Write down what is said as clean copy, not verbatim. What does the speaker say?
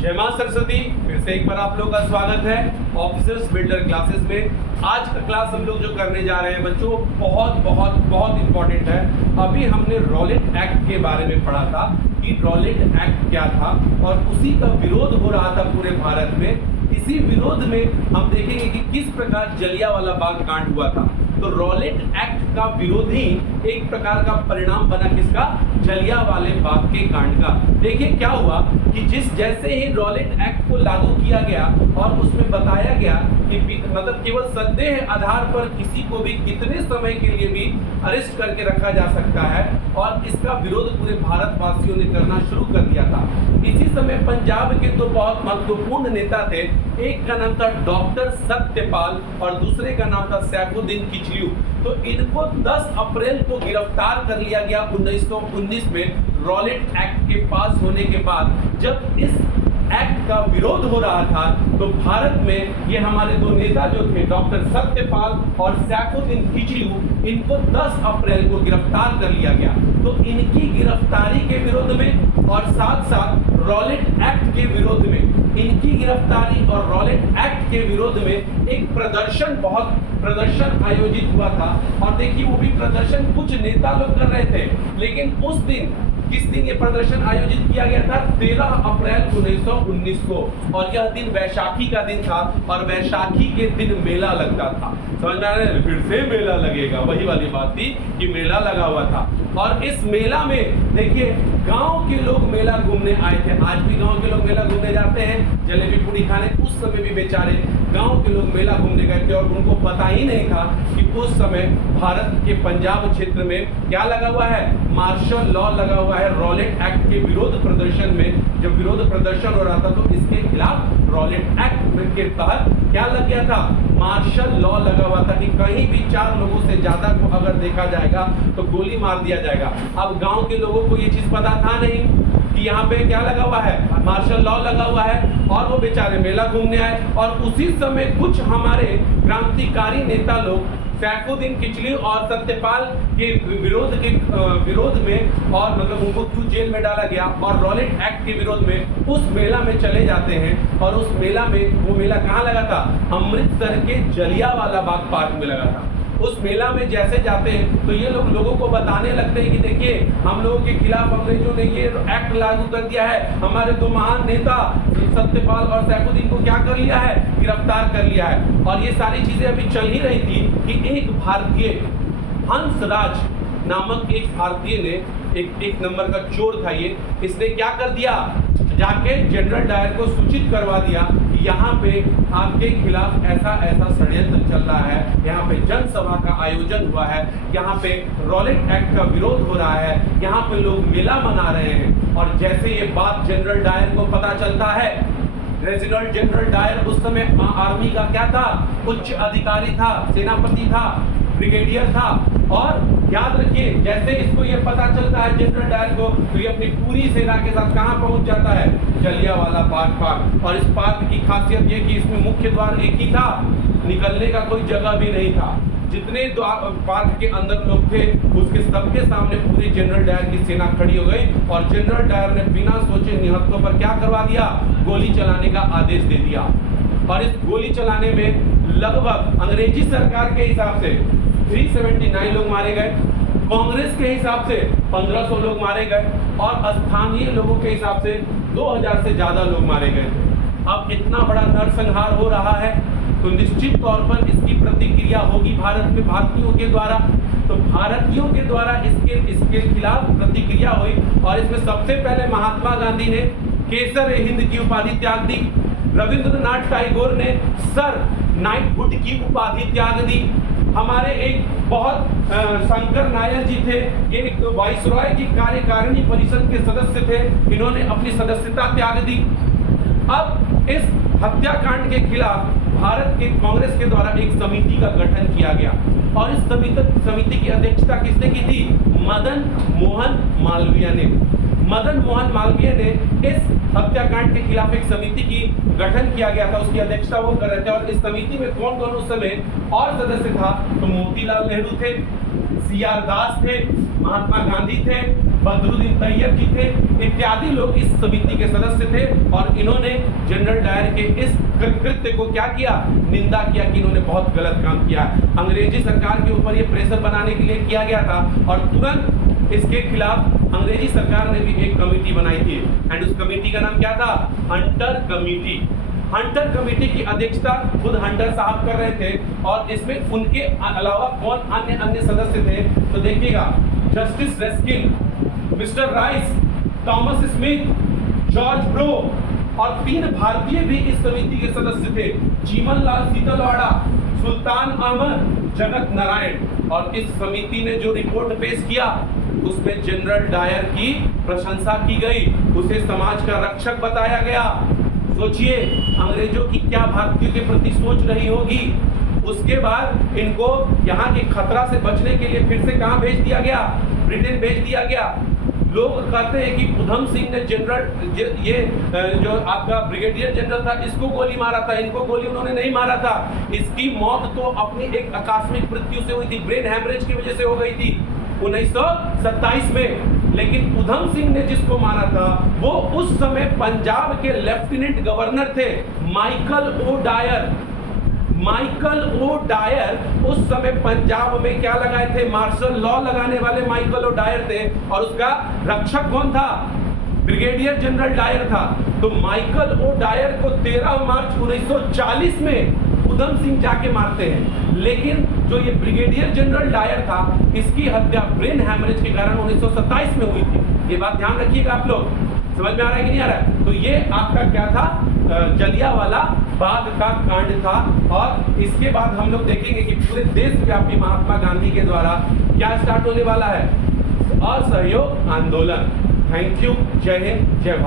जय मां सरस्वती। फिर से एक बार आप लोगों का स्वागत है ऑफिसर्स बिल्डर क्लासेस में। आज का क्लास हम लोग जो करने जा रहे हैं बच्चों बहुत बहुत बहुत इंपॉर्टेंट है। अभी हमने रॉलेट एक्ट के बारे में पढ़ा था कि रॉलेट एक्ट क्या था और उसी का विरोध हो रहा था पूरे भारत में। इसी विरोध में हम देखेंगे कि किस प्रकार जलियांवाला बाग कांड हुआ था। तो रॉलेट एक्ट का विरोध ही एक प्रकार का परिणाम बना किसका, जलियांवाले बाग के कांड का। देखिए क्या हुआ कि जैसे ही रॉलेट एक्ट को लागू किया गया और उसमें बताया गया कि मतलब केवल संदेह आधार पर किसी को भी कितने समय के लिए भी अरेस्ट करके रखा जा सकता है और इसका विरोध पूरे भारतवासियों ने करना शुरू कर दिया था। इसी समय पंजाब के दो बहुत महत्वपूर्ण नेता थे, एक का नाम था डॉक्टर सत्यपाल और दूसरे का नाम था सैफुद्दीन किचलू। तो इनको 10 अप्रैल को गिरफ्तार कर लिया गया 1919 में रॉलेट एक्ट के पास होने के बाद। जब इस एक्ट का विरोध हो रहा था तो भारत में ये हमारे दो नेता जो थे डॉक्टर सत्यपाल और सैफुद्दीन किचलू, इनको 10 अप्रैल को गिरफ्तार कर लिया गया। तो इनकी गिरफ्तारी के विरोध में और साथ साथ रॉलेट एक्ट के विरोध में, इनकी गिरफ्तारी और रॉलेट एक्ट के विरोध में एक प्रदर्शन आयोजित हुआ था। और देखिए वो भी प्रदर्शन कुछ नेता लोग कर रहे थे, लेकिन उस दिन किस दिन ये प्रदर्शन आयोजित किया गया था, 13 अप्रैल 1919 को। और यह दिन वैशाखी का दिन था और वैशाखी के दिन मेला लगता था। समझ में आ रहा है, फिर से मेला लगेगा, वही वाली बात थी कि मेला लगा हुआ था। और इस मेला में देखिए गांव के लोग मेला घूमने आए थे। आज भी गांव के लोग मेला घूमने जाते हैं जलेबी पूरी खाने। उस समय भी बेचारे गांव के लोग मेला घूमने गए थे और उनको पता ही नहीं था कि उस समय भारत के पंजाब क्षेत्र में क्या लगा हुआ है, मार्शल लॉ लगा हुआ है। रॉलेट एक्ट के विरोध प्रदर्शन में जब विरोध प्रदर्शन हो रहा था तो इसके खिलाफ रॉलेट एक्ट के तहत क्या लग गया था, मार्शल लॉ लगा हुआ था कि कहीं भी 4 लोगों से ज्यादा को अगर देखा जाएगा तो गोली मार दिया जाएगा। अब गांव के लोगों को ये चीज पता था नहीं कि यहाँ पे क्या लगा हुआ है, मार्शल लॉ लगा हुआ है। और वो बेचारे मेला घूमने आए और उसी समय कुछ हमारे क्रांतिकारी नेता लोग सैफुद्दीन किचलू और सत्यपाल के विरोध में और मतलब उनको क्यों जेल में डाला गया और रॉलेट एक्ट के विरोध में उस मेला में चले जाते हैं। और उस मेला में, वो मेला कहाँ लगा था, अमृतसर के जलियांवाला बाग पार्क में लगा था। उस मेला में जैसे जाते हैं तो ये लोगों को बताने लगते हैं कि देखिए हम लोगों के खिलाफ अंग्रेजों ने ये एक्ट लागू कर दिया है, हमारे दो महान नेता सत्यपाल और सैफुद्दीन को क्या कर लिया है, गिरफ्तार कर लिया है। और ये सारी चीजें अभी चल ही रही थी कि एक भारतीय हंसराज नामक एक भारतीय ने एक नंबर का चोर था ये, इसने क्या कर दिया, जाके जनरल डायर को सूचित करवा दिया कि यहाँ पे आपके खिलाफ ऐसा ऐसा षड्यंत्र चल रहा है, यहाँ पे जनसभा का आयोजन हुआ है, यहाँ पे रॉलेट एक्ट का विरोध हो रहा है, यहाँ पे लोग मेला मना रहे हैं। और जैसे ये बात जनरल डायर को पता चलता है, रेजिडेंट जनरल डायर उस समय आर्मी का क्या था, उच्च अधिकारी था, सेनापति था, ब्रिगेडियर था। और याद रखिए जैसे इसको ये पता चलता है जनरल डायर को तो ये अपनी पूरी सेना के साथ कहां पहुंच जाता है, जलियांवाला बाग पार्क। और इस पार्क की खासियत ये कि इसमें मुख्य द्वार एक ही था, निकलने का कोई जगह भी नहीं था। जितने पार्क के अंदर लोग थे उसके सबके सामने पूरी जनरल डायर की सेना खड़ी हो गई और जनरल डायर ने बिना सोचे निहत्तों पर क्या करवा दिया, गोली चलाने का आदेश दे दिया। और इस गोली चलाने में लगभग अंग्रेजी सरकार के हिसाब से 379 लोग मारे गए, कांग्रेस के हिसाब से 1500 लोग मारे गए और स्थानीय लोगों के हिसाब से 2000 से ज्यादा लोग मारे गए। अब इतना बड़ा नरसंहार हो रहा है तो निश्चित तौर पर इसकी प्रतिक्रिया होगी भारत में भारतीयों के द्वारा। तो भारतीयों के द्वारा इसके खिलाफ प्रतिक्रिया हुई और इसमें सबसे पहले महात्मा गांधी ने केसर हिंद की उपाधि त्याग दी, रविंद्रनाथ टैगोर ने सर नाइटहुड की उपाधि त्याग दी, हमारे एक बहुत शंकर नायर जी थे, ये एक वाइसरॉय की कार्यकारिणी परिषद के सदस्य थे, इन्होंने अपनी सदस्यता त्याग दी। अब इस हत्याकांड के खिलाफ भारत के कांग्रेस के द्वारा एक समिति का गठन किया गया और इस समिति की अध्यक्षता किसने की थी, मदन मोहन मालवीय ने। मदन मोहन मालवीय ने इस हत्याकांड के खिलाफ एक समिति की गठन किया गया था, उसकी अध्यक्षता वो कर रहे थे। और इस समिति में कौन कौन उस समय और सदस्य था, तो मोतीलाल नेहरू थे, CR दास थे, महात्मा गांधी थे, बदरुद्दीन तैयब जी थे, इत्यादि लोग इस समिति के सदस्य थे और इन्होंने जनरल डायर के इस कृत्य को क्या किया, निंदा किया कि इन्होंने बहुत गलत काम किया। अंग्रेजी सरकार के ऊपर ये प्रेशर बनाने के लिए किया गया था और तुरंत इसके खिलाफ अंग्रेजी सरकार ने भी एक कमेटी बनाई थी एंड उस कमेटी का नाम क्या था, हंटर कमेटी। हंटर कमेटी की अध्यक्षता खुद हंटर साहब कर रहे थे और इसमें उनके अलावा कौन अन्य सदस्य थे तो देखिएगा, justice Rankin, mister Rice, Thomas Smith, George Barrow और 3 भारतीय भी इस समिति के सदस्य थे, जीवन लाल सीतलवाड़ा, सुल्तान अहमद, जगत नारायण। और इस समिति ने जो रिपोर्ट पेश किया उसमें जनरल डायर की प्रशंसा की गई, उसे समाज का रक्षक बताया गया। सोचिए अंग्रेजों की क्या भारतीयों के प्रति सोच रही होगी। उसके बाद इनको यहाँ के खतरा से बचने के लिए फिर से कहाँ भेज दिया गया, ब्रिटेन भेज दिया गया। लोग कहते हैं कि उधम सिंह ने जनरल ये जो आपका ब्रिगेडियर जनरल था इसको गोली मारा था, इनको गोली उन्होंने नहीं मारा था। इसकी मौत तो अपनी एक आकस्मिक मृत्यु से हुई थी, ब्रेन हैमरेज की वजह से हो गई थी 1927 में। लेकिन उधम सिंह ने जिसको मारा था वो उस समय पंजाब के लेफ्टिनेंट गवर्नर थे, Michael O'Dwyer. Michael O'Dwyer उस समय पंजाब में क्या लगाए थे, मार्शल लॉ लगाने वाले माइकल ओ डायर थे और उसका रक्षक कौन था, ब्रिगेडियर जनरल डायर था। तो माइकल ओ डायर को 13 मार्च 1940 में उधम सिंह जाके मारते हैं, लेकिन जो ये ब्रिगेडियर जनरल डायर था इसकी हत्या ब्रेन हैमरेज के कारण 1927 में हुई थी। ये बात ध्यान रखिएगा आप लोग, समझ में आ रहा है कि नहीं आ रहा है। तो ये आपका क्या था, जलियांवाला बाग का कांड था। और इसके बाद हम लोग देखेंगे कि पूरे देशव्यापी महात्मा गांधी के द्वारा क्या स्टार्ट होने वाला है, असहयोग आंदोलन। थैंक यू, जय हिंद, जय भारत।